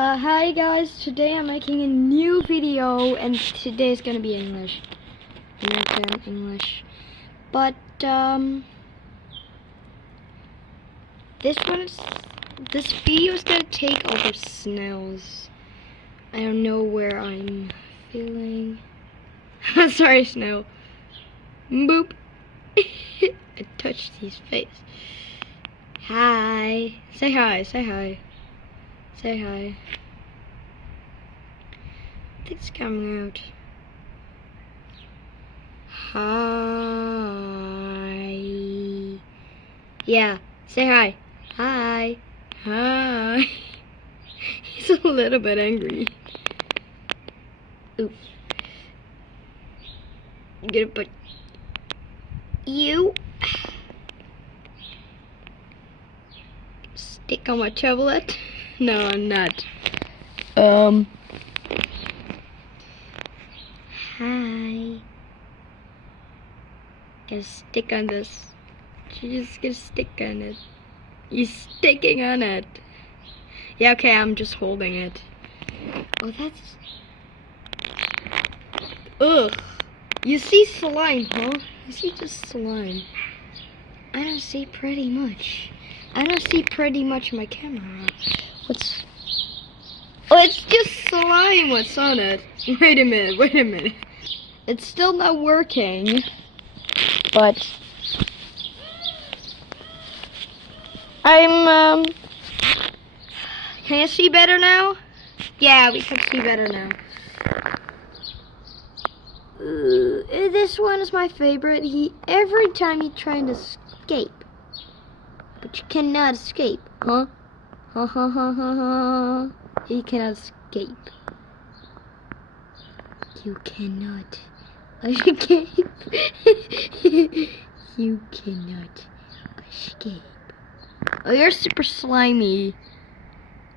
Hi guys, today I'm making a new video and today is gonna be English. American English. But this video is gonna take over snails. I don't know where I'm feeling. Sorry, snail. Boop. I touched his face. Hi. Say hi, say hi. Say hi. I think it's coming out. Hi. Yeah, say hi. Hi. Hi. He's a little bit angry. Oof. I'm gonna put you stick on my tablet. No, I'm not. Hi. Gonna stick on this. She's just gonna stick on it. You're sticking on it. Yeah, okay, I'm just holding it. Oh, that's... Ugh. You see slime, huh? You see just slime. I don't see pretty much. I don't see pretty much on my camera. What's... Oh, it's just slime. What's on it? Wait a minute, wait a minute. It's still not working. But... I'm, Can you see better now? Yeah, we can see better now. This one is my favorite. Every time he's trying to escape. But you cannot escape. Huh? Ha ha ha ha ha. He cannot escape. You cannot escape. You cannot escape. Oh, you're super slimy.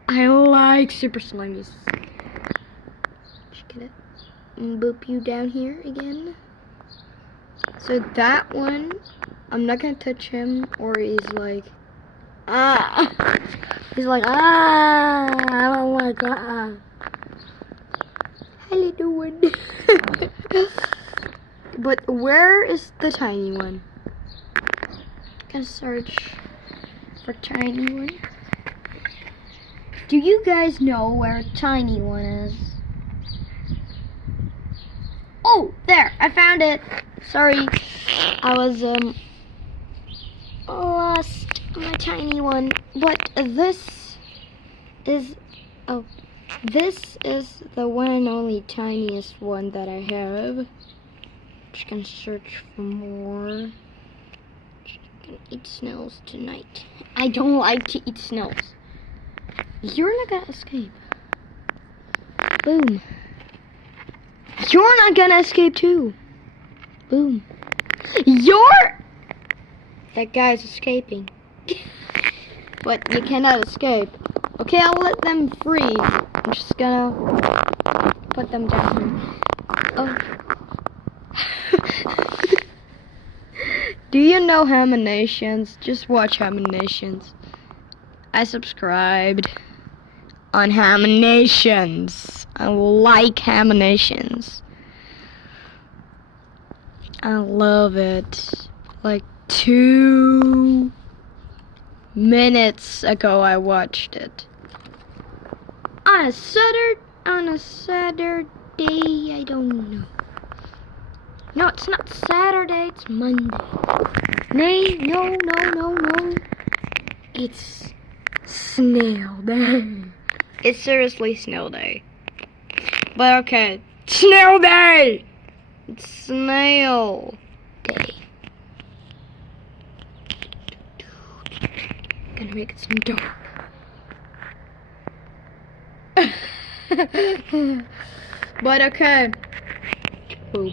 I like super slimies. Just gonna boop you down here again. So that one, I'm not gonna touch him, or he's like, ah. He's like, ah, I don't like that. How you doing? But where is the tiny one? Gonna search for tiny one. Do you guys know where tiny one is? Oh, there, I found it. Sorry, I was lost my tiny one. But this is the one and only tiniest one that I have. Just gonna search for more. Just gonna eat snails tonight. I don't like to eat snails. You're not gonna escape. Boom. You're not gonna escape too. Boom. That guy's escaping. But you cannot escape. Okay, I'll let them free. I'm just gonna put them down here. Oh. Do you know Nations? Just watch Nations. I subscribed on Nations. I like Nations. I love it. Like 2 minutes ago I watched it. On a Saturday, I don't know. No, it's not Saturday, it's Monday. No. It's Snail Day. It's seriously Snail Day. But okay, Snail Day! It's Snail Day. Gonna make it some dark. But okay. Boom.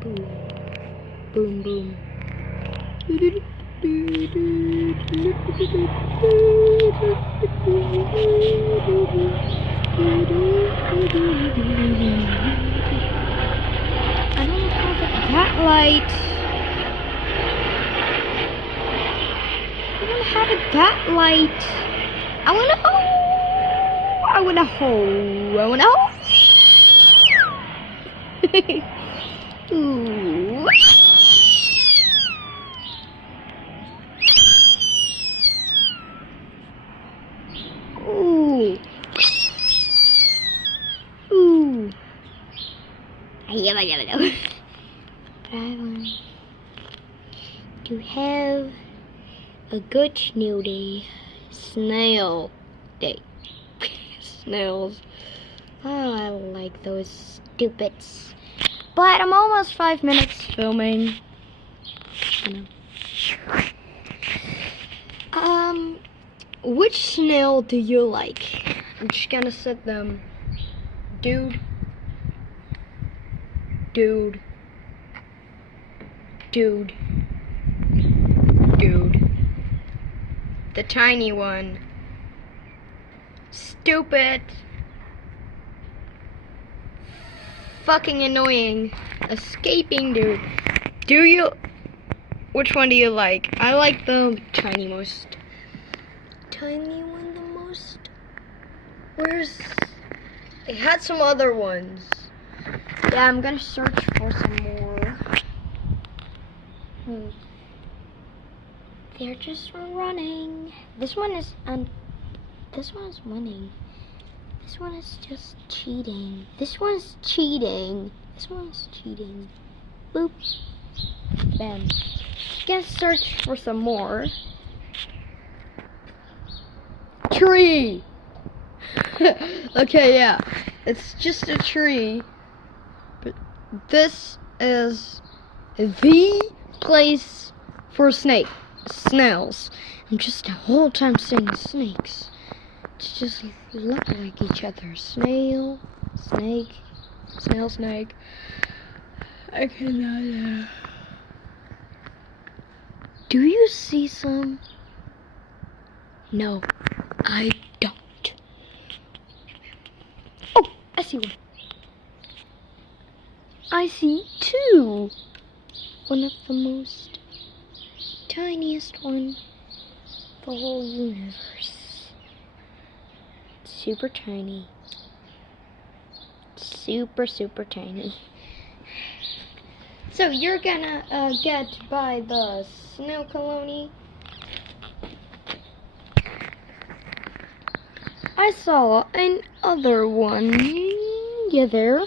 Boom. Boom, boom. I don't have that light. I don't have it that light. I wanna. Oh, I want a hole. I want a hole. Ooh. Ooh. Ooh. I never know. But I want to have a good snail day. Snail day. Snails. Oh, I like those stupids. But I'm almost 5 minutes filming. Which snail do you like? I'm just gonna set them. Dude. Dude. Dude. Dude. The tiny one. Stupid. Fucking annoying. Escaping dude. Do you? Which one do you like? I like the tiny most. Tiny one the most? Where's... They had some other ones. Yeah, I'm gonna search for some more. They're just running. This one is this one is winning. This one is just cheating. This one's cheating. This one's cheating. Boop. Bam. Gonna search for some more. Tree. Okay, yeah. It's just a tree. But this is the place for snails. I'm just the whole time saying snakes. To just look like each other. Snail, snake, snail, snake. I cannot. Do you see some? No, I don't. Oh, I see one. I see two. One of the most tiniest one in the whole universe. Super tiny. Super, super tiny. So you're gonna get by the snail colony. I saw another one. Yeah, there.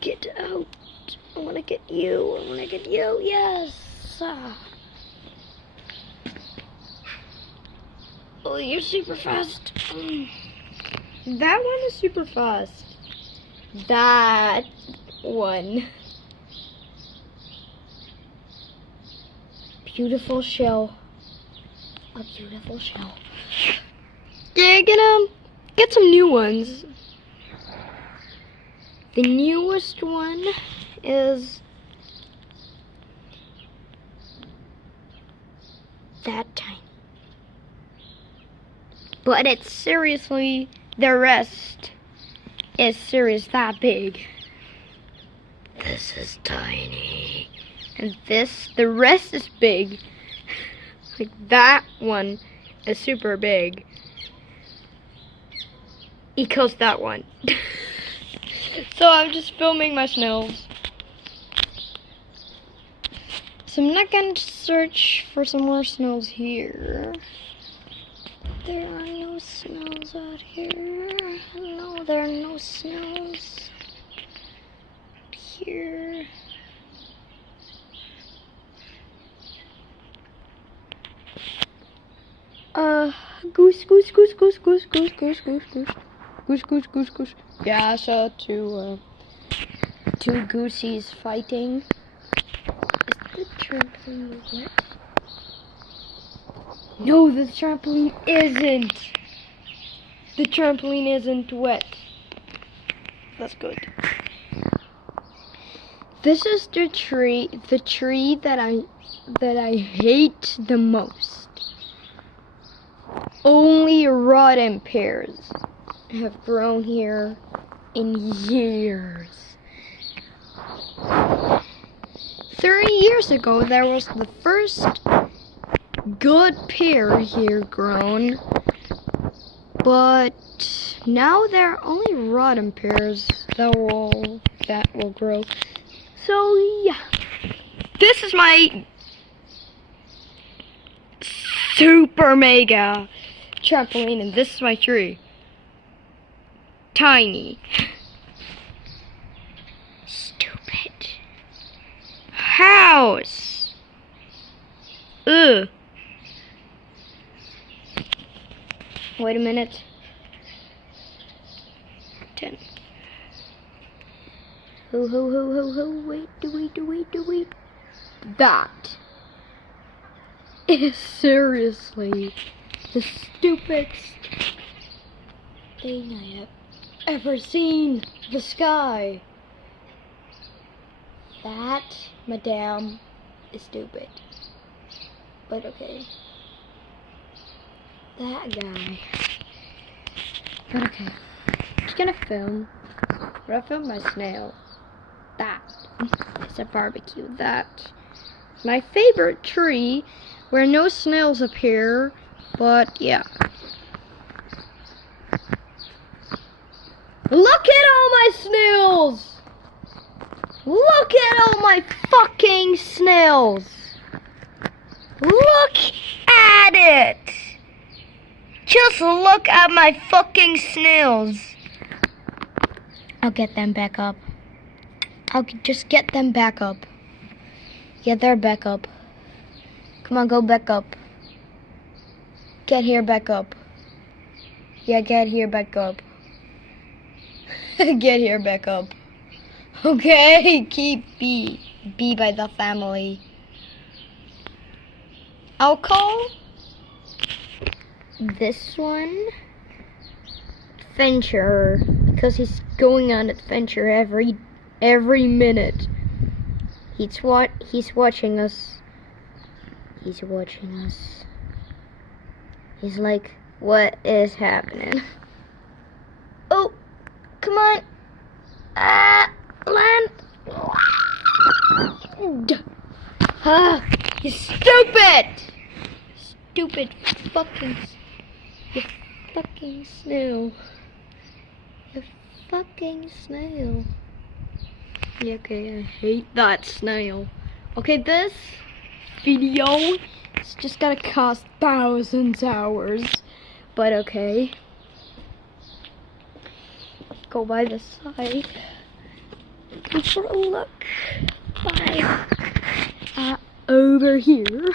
Get out. I wanna get you. I wanna get you. Yes. Oh, you're super fast. That one is super fast. That one. Beautiful shell. A beautiful shell. Yeah, gonna get some new ones. The newest one is that tiny. But it's seriously, the rest is serious that big. This is tiny. And the rest is big. Like that one is super big. Equals that one. So I'm just filming my snails. So I'm not going to search for some more snails here. There are no snails out here. No, there are no snails here. Goose, goose, goose, goose, goose, goose, goose, goose, goose. Goose, goose, goose, goose. Yeah, I saw two goosies fighting. Is the trampoline wet? No, the trampoline isn't. The trampoline isn't wet. That's good. This is the tree that I hate the most. Only rotten pears have grown here in years. 30 years ago, there was the first good pear here grown, but now there are only rotten pears that will grow. So yeah, this is my super mega trampoline, and this is my tree. Tiny. Stupid house. Ugh. Wait a minute. 10. Ho. Wait. That is seriously the stupidest thing I have ever seen. The sky. That, madame, is stupid. But okay. That guy. But okay. Just gonna film. I'm gonna film my snail. That is a barbecue. That. My favorite tree where no snails appear. But yeah. Look at all my snails! Look at all my fucking snails! Look at it! Just look at my fucking snails. I'll get them back up. I'll just get them back up. Yeah, they're back up. Come on, go back up. Get here back up. Yeah, get here back up. Get here back up. Okay, keep be by the family. I'll call this one adventure because he's going on adventure every minute. He's watching us. He's watching us. He's like, what is happening? Oh, come on. Land. You stupid! Stupid fucking snail. You fucking snail. Yeah, okay, I hate that snail. Okay, this video is just gonna cost thousands of hours. But okay. Go by the side. Go for a look. Bye. Over here.